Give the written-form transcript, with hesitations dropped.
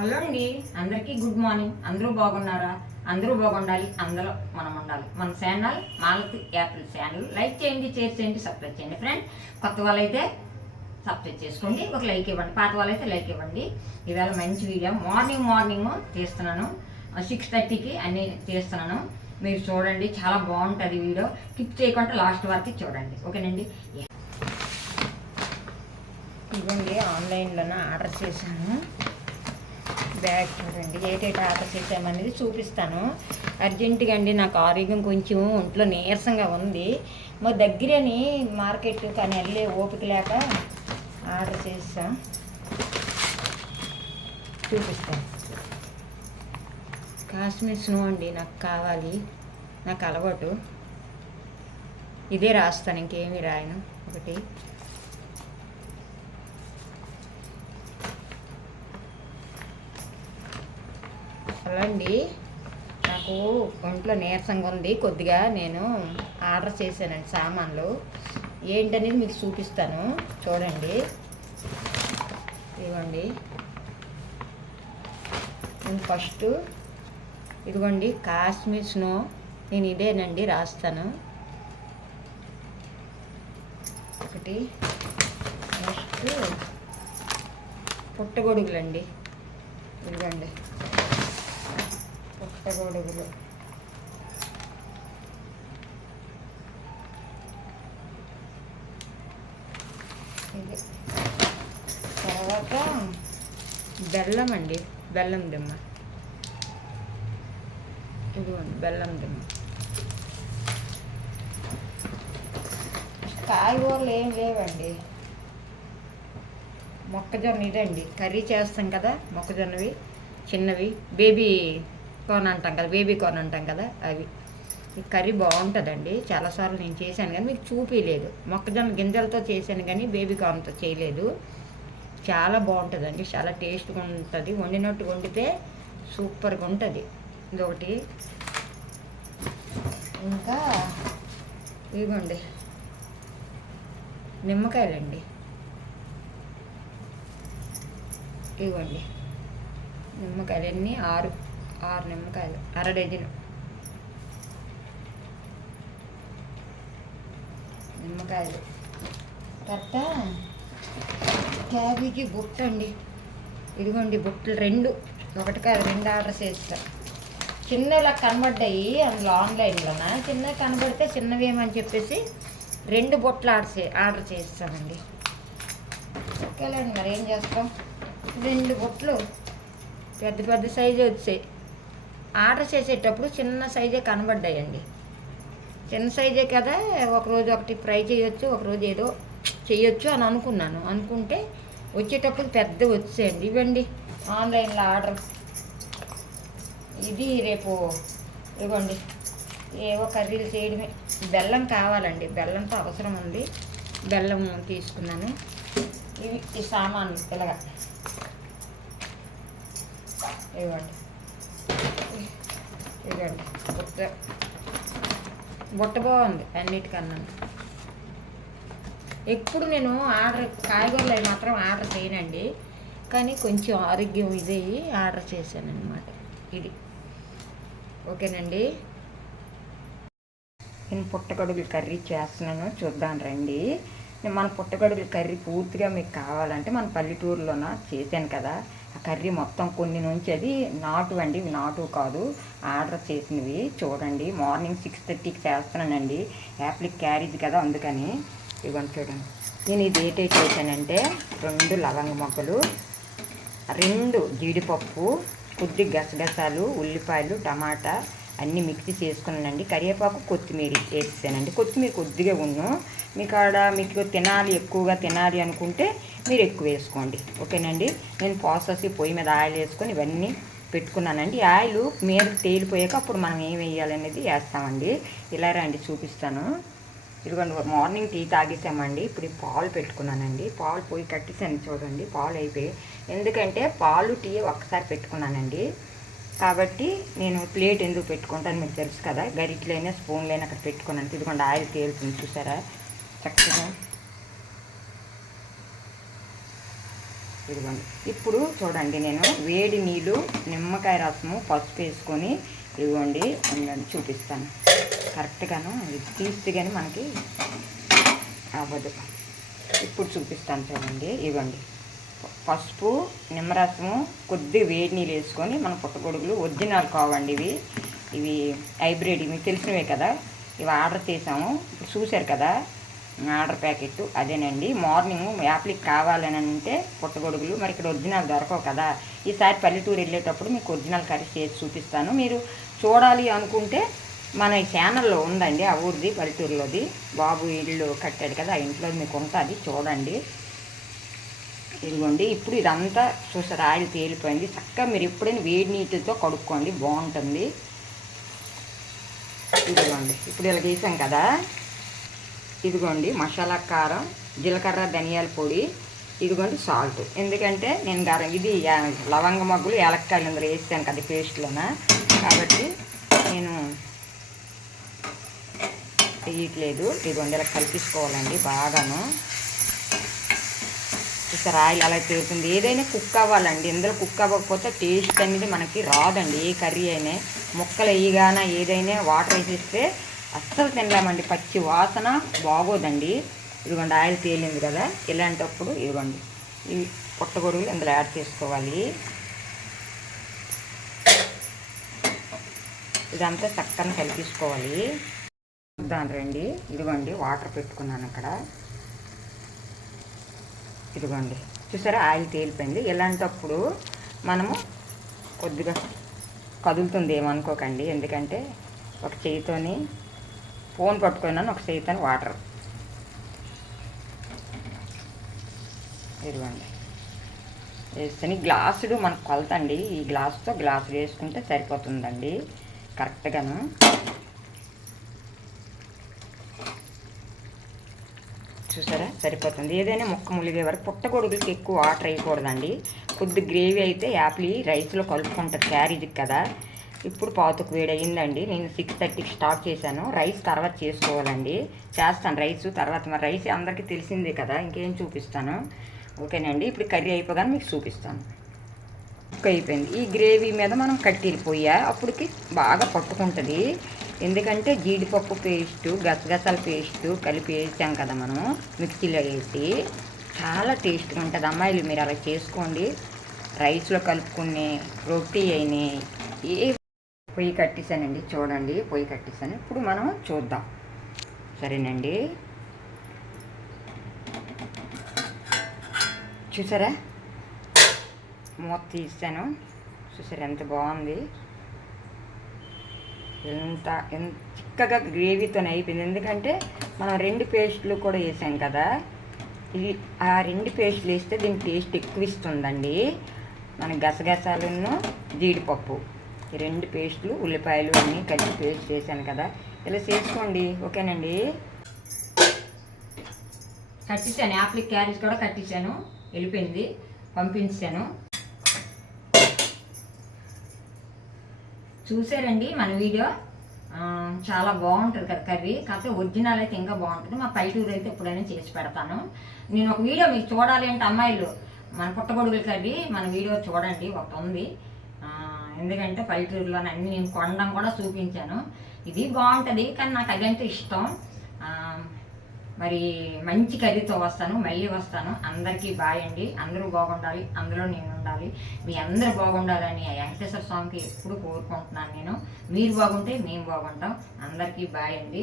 Hello అండి, అందరికీ good morning. అందరూ బాగున్నారా? అందరూ బాగుండాలి, అందులో మనం ఉండాలి. మన channel Malathi Apple channel like చేయండి, షేర్ చేయండి, సబ్స్క్రైబ్ చేయండి. ఫ్రెండ్, కొత్త వాళ్ళైతే సబ్స్క్రైబ్ చేసుకోండి, ఒక లైక్ ఇవ్వండి. పాత వాళ్ళైతే లైక్ ఇవ్వండి. ఇవాళ మంచి వీడియో మార్నింగ్ తీస్తున్నాను. 6:30కి అన్నీ తీస్తున్నాను. మీరు చూడండి, చాలా బాగుంటుంది వీడియో. స్కిప్ చేయకుండా లాస్ట్ వరకు చూడండి, ఓకేనండి. ఇవ్వండి, ఆన్లైన్లోనే ఆర్డర్ చేశాను. బ్యాగ్ చూడండి, ఏటేటి ఆర్డర్ చేసామనేది చూపిస్తాను. అర్జెంటుగా అండి, నాకు ఆరోగ్యం కొంచెం ఒంట్లో నీరసంగా ఉంది. మా దగ్గరని మార్కెట్ కానీ వెళ్ళే ఓపిక లేక ఆర్డర్ చేసాం. చూపిస్తాను. కాశ్మీర్ స్నో అండి, నాకు కావాలి. నాకు అలవాటు. ఇదే రాస్తాను, ఇంకేమీ రాయను. ఒకటి అలా అండి, నాకు ఒంట్లో నీరసంగా ఉంది కొద్దిగా. నేను ఆర్డర్ చేశానండి సామాన్లు. ఏంటనేది మీకు చూపిస్తాను, చూడండి. ఇదిగోండి, నేను ఫస్ట్ ఇదిగోండి కాశ్మీర్ స్నో. నేను ఇదేనండి రాస్తాను. ఒకటి నెక్స్ట్ పుట్టగొడుగులండి. ఇదిగోండి పుట్టగొడుగులు. ఇది తర్వాత బెల్లం అండి, బెల్లం దిమ్మ. ఇదిగోండి బెల్లం దిమ్మ. కాయగూరలు ఏం లేవండి. మొక్కజొన్న ఇదండి, కర్రీ చేస్తాం కదా, మొక్కజొన్నవి చిన్నవి, బేబీ కార్న్ అంటాం కదా, బేబీ కార్న్ అంటాం కదా, అవి. ఈ కర్రీ బాగుంటుందండి. చాలాసార్లు నేను చేశాను కానీ మీకు చూపించలేదు. మొక్కజొన్న గింజలతో చేశాను కానీ బేబీ కార్న్తో చేయలేదు. చాలా బాగుంటుందండి, చాలా టేస్ట్గా ఉంటుంది. వండినట్టు వండితే సూపర్గా ఉంటుంది. ఇదొకటి. ఇంకా ఇదిగోండి నిమ్మకాయలండి. ఇవ్వండి నిమ్మకాయలు. ఎన్ని? ఆరు నిమ్మకాయలు, అర డజను నిమ్మకాయలు. తర్వాత క్యాబేజీ బుట్ట అండి. ఇదిగోండి బుట్టలు రెండు, ఒకటి కాదు రెండు ఆర్డర్ చేస్తాను. చిన్నలా కనబడ్డాయి అందులో ఆన్లైన్లోన. చిన్నవి కనబడితే చిన్నవి ఏమని చెప్పేసి 2 బుట్టలు ఆర్డర్ చేస్తానండి. ఓకేలేండి, మరి ఏం చేస్తాం. 2 బుట్టలు పెద్ద పెద్ద సైజు వచ్చాయి. ఆర్డర్ చేసేటప్పుడు చిన్న సైజే కనబడ్డాయండి. చిన్న సైజే కదా, ఒకరోజు ఒకటి ఫ్రై చేయొచ్చు, ఒకరోజు ఏదో చేయొచ్చు అని అనుకున్నాను. అనుకుంటే వచ్చేటప్పుడు పెద్ద వచ్చాయండి. ఇవ్వండి ఆన్లైన్లో ఆర్డర్. ఇది రేపు ఇవ్వండి, ఏవో కర్రీలు చేయడమే. బెల్లం కావాలండి, బెల్లంతో అవసరం ఉంది. బెల్లం తీసుకున్నాను. ఇవి ఈ సామాన్లు ఇలాగా ఇవ్వండి. ఇవ్వండి బుట్ట బాగుంది అన్నిటికన్నా. ఎప్పుడు నేను కాయగూరలు అవి మాత్రం ఆర్డర్ చేయనండి, కానీ కొంచెం ఆరోగ్యం ఇది ఆర్డర్ చేశాను అనమాట. ఇది ఓకేనండి. నేను పుట్టగొడుగుల కర్రీ చేస్తున్నాను, చూద్దాం రండి. మన పుట్టగొడుగుల కర్రీ పూర్తిగా మీకు కావాలంటే మన పల్లెటూరులోన చేశాను కదా, ఆ కర్రీ మొత్తం కొన్ని నుంచి అది నాటు అండి, నాటు కాదు, ఆర్డర్ చేసినవి. చూడండి, మార్నింగ్ 6:30కి చేస్తున్నానండి. యాప్లిక్ క్యారేజ్ కదా, అందుకని. ఇవ్వండి చూడండి. నేను ఇది ఏటైతే చేశానంటే 2 లవంగ మొగ్గలు, 2 జీడిపప్పు, కొద్ది గసగసాలు, ఉల్లిపాయలు, టమాటా అన్నీ మిక్సీ చేసుకున్నానండి. కరివేపాకు, కొత్తిమీర వేసానండి. కొత్తిమీర కొద్దిగా మీకు తినాలి, ఎక్కువగా తినాలి అనుకుంటే మీరు ఎక్కువ వేసుకోండి, ఓకేనండి. నేను ప్రాసెస్ పొయ్యి మీద ఆయిల్ వేసుకొని ఇవన్నీ పెట్టుకున్నానండి. ఆయిల్ మీద తేలిపోయాక అప్పుడు మనం ఏం వేయాలనేది వేస్తామండి. ఇలా రండి చూపిస్తాను. ఇదిగోండి, మార్నింగ్ టీ తాగేసామండి. ఇప్పుడు పాలు పెట్టుకున్నానండి. పాలు పొయ్యి కట్టేసాను చూడండి. పాలు అయిపోయి, ఎందుకంటే పాలు టీ ఒక్కసారి పెట్టుకున్నానండి కాబట్టి నేను ప్లేట్ ఎందుకు పెట్టుకుంటాను మీకు తెలుసు కదా, గరిటెలైనా స్పూన్లైనా అక్కడ పెట్టుకున్నాను. ఇదిగోండి ఆయిల్ తేలుతుంది చూసారా చక్కగా. ఇదిగోండి. ఇప్పుడు చూడండి, నేను వేడి నీళ్ళు, నిమ్మకాయ రసము, పసుపు వేసుకొని ఇదిగోండి ఉండండి చూపిస్తాను. కరెక్ట్గాను ఇది తీస్తే కానీ మనకి అవ్వదు. ఇప్పుడు చూపిస్తాను చూడండి. ఇవ్వండి, పసుపు, నిమ్మరసము, కొద్ది వేడి నీళ్ళు వేసుకొని మన పుట్టగొడుగులు ఒరిజినల్ కావండి ఇవి హైబ్రిడ్ మీకు తెలిసినవే కదా. ఇవి ఆర్డర్ చేసాము. ఇప్పుడు చూశారు కదా ఆర్డర్ ప్యాకెట్ అదేనండి. మార్నింగ్ యాప్లికి కావాలని అంటే పుట్టగొడుగులు మరి ఇక్కడ ఒరిజినల్ దొరకవు కదా. ఈసారి పల్లెటూరు వెళ్ళేటప్పుడు మీకు ఒరిజినల్ కర్రీ చేసి చూపిస్తాను. మీరు చూడాలి అనుకుంటే మన ఛానల్లో ఉందండి, ఆ ఊరిది పల్లెటూరులోది. బాబు ఇల్లు కట్టాడు కదా, ఆ ఇంట్లో మీకు ఉంటుంది, చూడండి. ఇదిగోండి, ఇప్పుడు ఇదంతా చూసారు ఆయిల్ తేలిపోయింది. చక్కగా మీరు ఎప్పుడైనా వేడి నీటితో కడుక్కోండి, బాగుంటుంది. ఇదిగోండి, ఇప్పుడు ఇలా వేసాం కదా. ఇదిగోండి మసాలా కారం, జీలకర్ర, ధనియాల పొడి, ఇదిగోండి సాల్ట్. ఎందుకంటే నేను ఇది లవంగ మగ్గులు, ఏలక్కాయలు అందులో వేసాను కదా పేస్ట్లోన, కాబట్టి నేను వేయట్లేదు. ఇదిగోండి ఇలా కలిపించుకోవాలండి బాగాను. చూసారు ఆయిల్ అలా తేలుతుంది. ఏదైనా కుక్ అవ్వాలండి. ఇందులో కుక్ అవ్వకపోతే టేస్ట్ అనేది మనకి రాదండి. ఏ కర్రీ అయినా ముక్కలు వేయగానే ఏదైనా వాటర్ వేసేస్తే అస్సలు తినలేమండి, పచ్చి వాసన బాగోదండి. ఇదిగోండి ఆయిల్ తేలింది కదా, ఇలాంటప్పుడు ఇదిగోండి ఈ పుట్టగొడుగులు ఇందులో యాడ్ చేసుకోవాలి. ఇదంతా చక్కగా కలిపించుకోవాలి. చూద్దాం రండి. ఇదిగోండి వాటర్ పెట్టుకున్నాను అక్కడ. ఇదిగోండి చూసారా ఆయిల్ తేలిపోయింది. ఇలాంటప్పుడు మనము కొద్దిగా కదులుతుంది ఏమనుకోకండి, ఎందుకంటే ఒక చేయితోని ఫోన్ పట్టుకున్నాను, ఒక చేయితోని వాటర్. ఇదిగోండి వేసుకొని గ్లాసుడు మనకు కొలతండి. ఈ గ్లాసుతో గ్లాసు వేసుకుంటే సరిపోతుందండి కరెక్ట్గాను. చూసారా సరిపోతుంది. ఏదైనా ముక్క ములిగే వరకు. పుట్టగొడుగులకి ఎక్కువ వాటర్ వేయకూడదండి. కొద్ది గ్రేవీ అయితే యాప్లీ రైస్లో కలుపుకుంటుంది క్యారీజీకి కదా. ఇప్పుడు పావుతకు వేడి అయ్యిందండి. నేను 6:30కి స్టార్ట్ చేశాను. రైస్ తర్వాత చేసుకోవాలండి, చేస్తాను రైస్ తర్వాత. మరి రైస్ అందరికీ తెలిసిందే కదా, ఇంకేం చూపిస్తాను. ఓకేనండి, ఇప్పుడు కర్రీ అయిపోగానే మీకు చూపిస్తాను. కుక్ అయిపోయింది. ఈ గ్రేవీ మీద మనం కట్టెలు పొయ్య అప్పటికి బాగా పట్టుకుంటుంది. ఎందుకంటే జీడిపప్పు పేస్టు, గసగసాల పేస్టు కలిపి వేసాం కదా మనం మిక్సీలో వేసి, చాలా టేస్ట్గా ఉంటుంది. అమ్మాయిలు మీరు అలా చేసుకోండి. రైస్లో కలుపుకుని రొట్టి అయినా ఏ. పొయ్యి కట్టేసానండి, చూడండి పొయ్యి కట్టేసాను. ఇప్పుడు మనం చూద్దాం, సరేనండి. చూసారా మూత తీసాను, చూసారా ఎంత బాగుంది. ఎంత చిక్కగా గ్రేవీతోనే అయిపోయింది. ఎందుకంటే మనం 2 పేస్టులు కూడా వేసాం కదా. ఇది ఆ 2 పేస్టులు వేస్తే దీని టేస్ట్ ఎక్కువ ఇస్తుందండి. మన గసగసాలను జీడిపప్పు ఈ 2 పేస్టులు, ఉల్లిపాయలు అన్నీ కలిపి పేస్ట్ చేశాను కదా, ఇలా చేసుకోండి. ఓకేనండి, కట్టేసాను. యాప్లీ క్యారెట్ కూడా కట్టేసాను, వెళ్ళిపోయింది, పంపించాను. చూసారండి మన వీడియో. చాలా బాగుంటుంది కదా కర్రీ. కాకపోతే ఒరిజినల్ అయితే ఇంకా బాగుంటుంది. మా పల్లెటూరు అయితే ఎప్పుడైనా చేసి పెడతాను. నేను ఒక వీడియో మీకు చూడాలి అంటే అమ్మాయిలు మన పుట్టగొడుగుల కర్రీ మన వీడియో చూడండి, ఒకటి ఉంది. ఎందుకంటే పల్లెటూరులో అన్నీ నేను కొనడం కూడా చూపించాను. ఇది బాగుంటుంది, కానీ నాకు అదంటే ఇష్టం. మరి మంచి కర్రీతో వస్తాను, మళ్ళీ వస్తాను. అందరికీ బాయ్ అండి. అందరూ బాగుండాలి, అందులో నేను ఉండాలి. మీ అందరూ బాగుండాలని వెంకటేశ్వర స్వామికి ఎప్పుడు కోరుకుంటున్నాను నేను. మీరు బాగుంటే మేము బాగుంటాం. అందరికీ బాయ్ అండి.